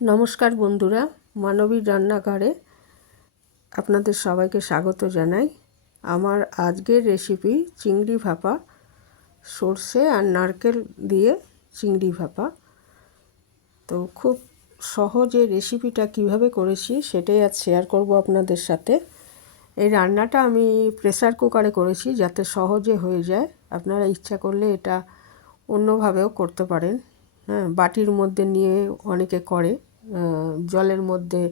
নমস্কার বন্ধুরা, মানবীর রান্নাঘরে আপনাদের সবাইকে স্বাগত জানাই। আমার আজকের রেসিপি চিংড়ি ভাপা, সর্ষে আর নারকেল দিয়ে চিংড়ি ভাপা। তো খুব সহজে রেসিপিটা কিভাবে করেছি সেটাই আজ শেয়ার করব আপনাদের সাথে। এই রান্নাটা আমি প্রেসার কুকারে করেছি যাতে সহজে হয়ে যায়। আপনারা ইচ্ছা করলে এটা অন্যভাবেও করতে পারেন। হ্যাঁ, বাটির মধ্যে নিয়ে অনেকে করে জলের মধ্যে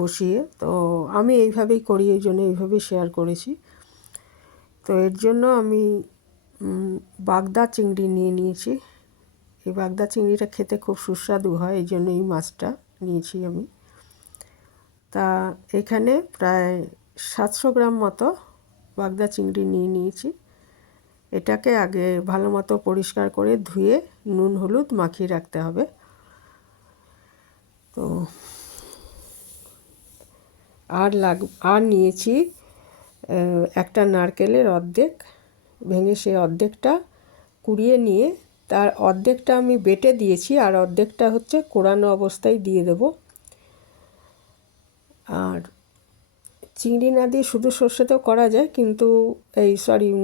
বসিয়ে। তো আমি এইভাবেই করি, এই জন্য এইভাবেই শেয়ার করেছি। তো এর জন্য আমি বাগদা চিংড়ি নিয়ে নিয়েছি। এই বাগদা চিংড়িটা খেতে খুব সুস্বাদু হয়, এই জন্য এই মাছটা নিয়েছি আমি। তা এখানে প্রায় 700 গ্রাম মতো বাগদা চিংড়ি নিয়ে নিয়েছি। এটাকে আগে ভালো মতো পরিষ্কার করে ধুয়ে নুন হলুদ মাখিয়ে রাখতে হবে। তো আর নিয়েছি একটা নারকেলের অর্ধেক ভেঙে, সেই অর্ধেকটা কুড়িয়ে নিয়ে তার অর্ধেকটা আমি বেটে দিয়েছি, আর অর্ধেকটা হচ্ছে কোড়ানো অবস্থায় দিয়ে দেব। আর চিংড়ি না দিয়ে শুধু সর্ষেতেও করা যায়, কিন্তু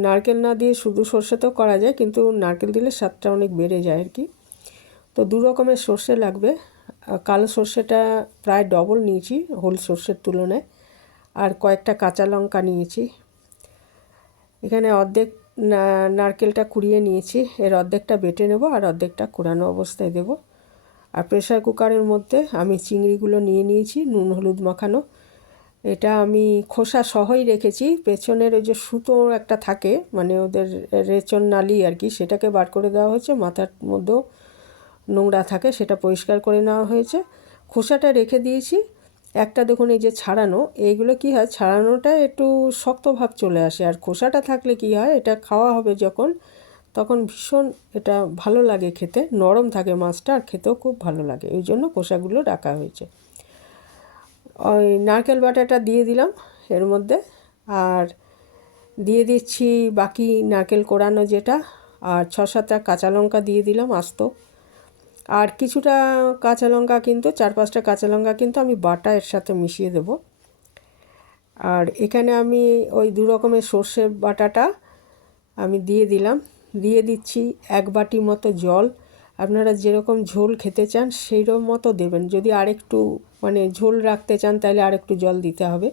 নারকেল না দিয়ে শুধু সর্ষেতেও করা যায়, কিন্তু নারকেল দিলে স্বাদটা অনেক বেড়ে যায় আর কি। তো দু রকমের সর্ষে লাগবে। কালো সর্ষেটা প্রায় ডবল নিয়েছি হোল সর্ষের তুলনায়, আর কয়েকটা কাঁচা লঙ্কা নিয়েছি। এখানে অর্ধেক নারকেলটা কুড়িয়ে নিয়েছি, এর অর্ধেকটা বেটে নেব আর অর্ধেকটা কোড়ানো অবস্থায় দেব। আর প্রেসার কুকারের মধ্যে আমি চিংড়িগুলো নিয়ে নিয়েছি নুন হলুদ মাখানো। এটা আমি খোসা সহই রেখেছি। পেছনের ওই যে সুতো একটা থাকে, মানে ওদের রেচন নালি আর কি, সেটাকে বার করে দেওয়া হয়েছে। মাথার মধ্যেও নোংরা থাকে, সেটা পরিষ্কার করে নেওয়া হয়েছে। খোসাটা রেখে দিয়েছি। একটা দেখুন এই যে ছাড়ানো, এইগুলো কি হয়, ছাড়ানোটা একটু শক্ত ভাব চলে আসে, আর খোসাটা থাকলে কি হয়, এটা খাওয়া হবে যখন, তখন ভীষণ এটা ভালো লাগে খেতে, নরম থাকে মাছটা, আর খেতেও খুব ভালো লাগে, এই জন্য খোসাগুলো রাখা হয়েছে। ওই নারকেল বাটাটা দিয়ে দিলাম এর মধ্যে, আর দিয়ে দিচ্ছি বাকি নারকেল কোড়ানো যেটা, আর 6-7টা কাঁচা লঙ্কা দিয়ে দিলাম আস্ত। আর কিছুটা কাঁচা লঙ্কা, কিন্তু 4-5টা কাঁচা লঙ্কা কিন্তু আমি বাটা এর সাথে মিশিয়ে দেব। আর এখানে আমি ওই দু রকমের সর্ষে বাটাটা আমি দিয়ে দিলাম। দিয়ে দিচ্ছি 1 বাটি মতো জল। আপনারা যেরকম ঝোল খেতে চান সেই রকম মতো দেবেন। যদি আরেকটু মানে ঝোল রাখতে চান তাহলে আরেকটু জল দিতে হবে।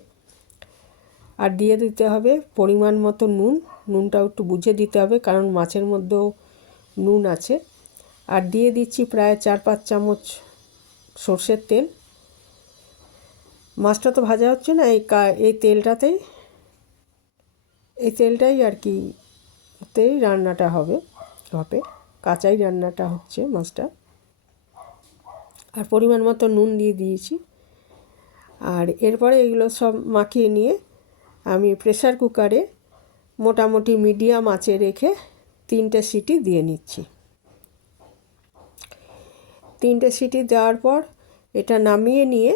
আর দিয়ে দিতে হবে পরিমাণ মতো নুন। নুনটাও একটু বুঝে দিতে হবে, কারণ মাছের মধ্যেও নুন আছে। আর দিয়ে দিচ্ছি প্রায় 4-5 চামচ সর্ষের তেল। মাছটা তো ভাজা হচ্ছে না, এই তেলটাই আর কি রান্নাটা হবে, কাঁচাই রান্নাটা হচ্ছে মাছটা। আর পরিমাণ মতো নুন দিয়ে দিয়েছি। আর এরপরে এগুলো সব মাখিয়ে নিয়ে আমি প্রেসার কুকারে মোটামুটি মিডিয়াম আঁচে রেখে 3টে সিটি দিয়ে নিচ্ছি। 3টে সিটি দেওয়ার পর এটা নামিয়ে নিয়ে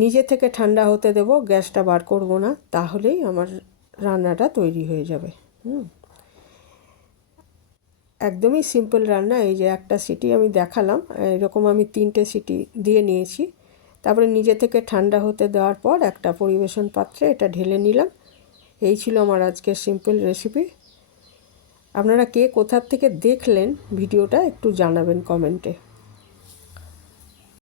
নিজে থেকে ঠান্ডা হতে দেব, গ্যাসটা বার করব না, তাহলেই আমার রান্নাটা তৈরি হয়ে যাবে। একদমই সিম্পল রান্না। এই যে একটা সিটি আমি দেখালাম, এরকম আমি 3টে সিটি দিয়ে নিয়েছি। তারপরে নিজে থেকে ঠান্ডা হতে দেওয়ার পর একটা পরিবেশন পাত্রে এটা ঢেলে নিলাম। এই ছিল আমার আজকের সিম্পল রেসিপি। আপনারা কে কোথার থেকে দেখলেন ভিডিওটা একটু জানাবেন কমেন্টে।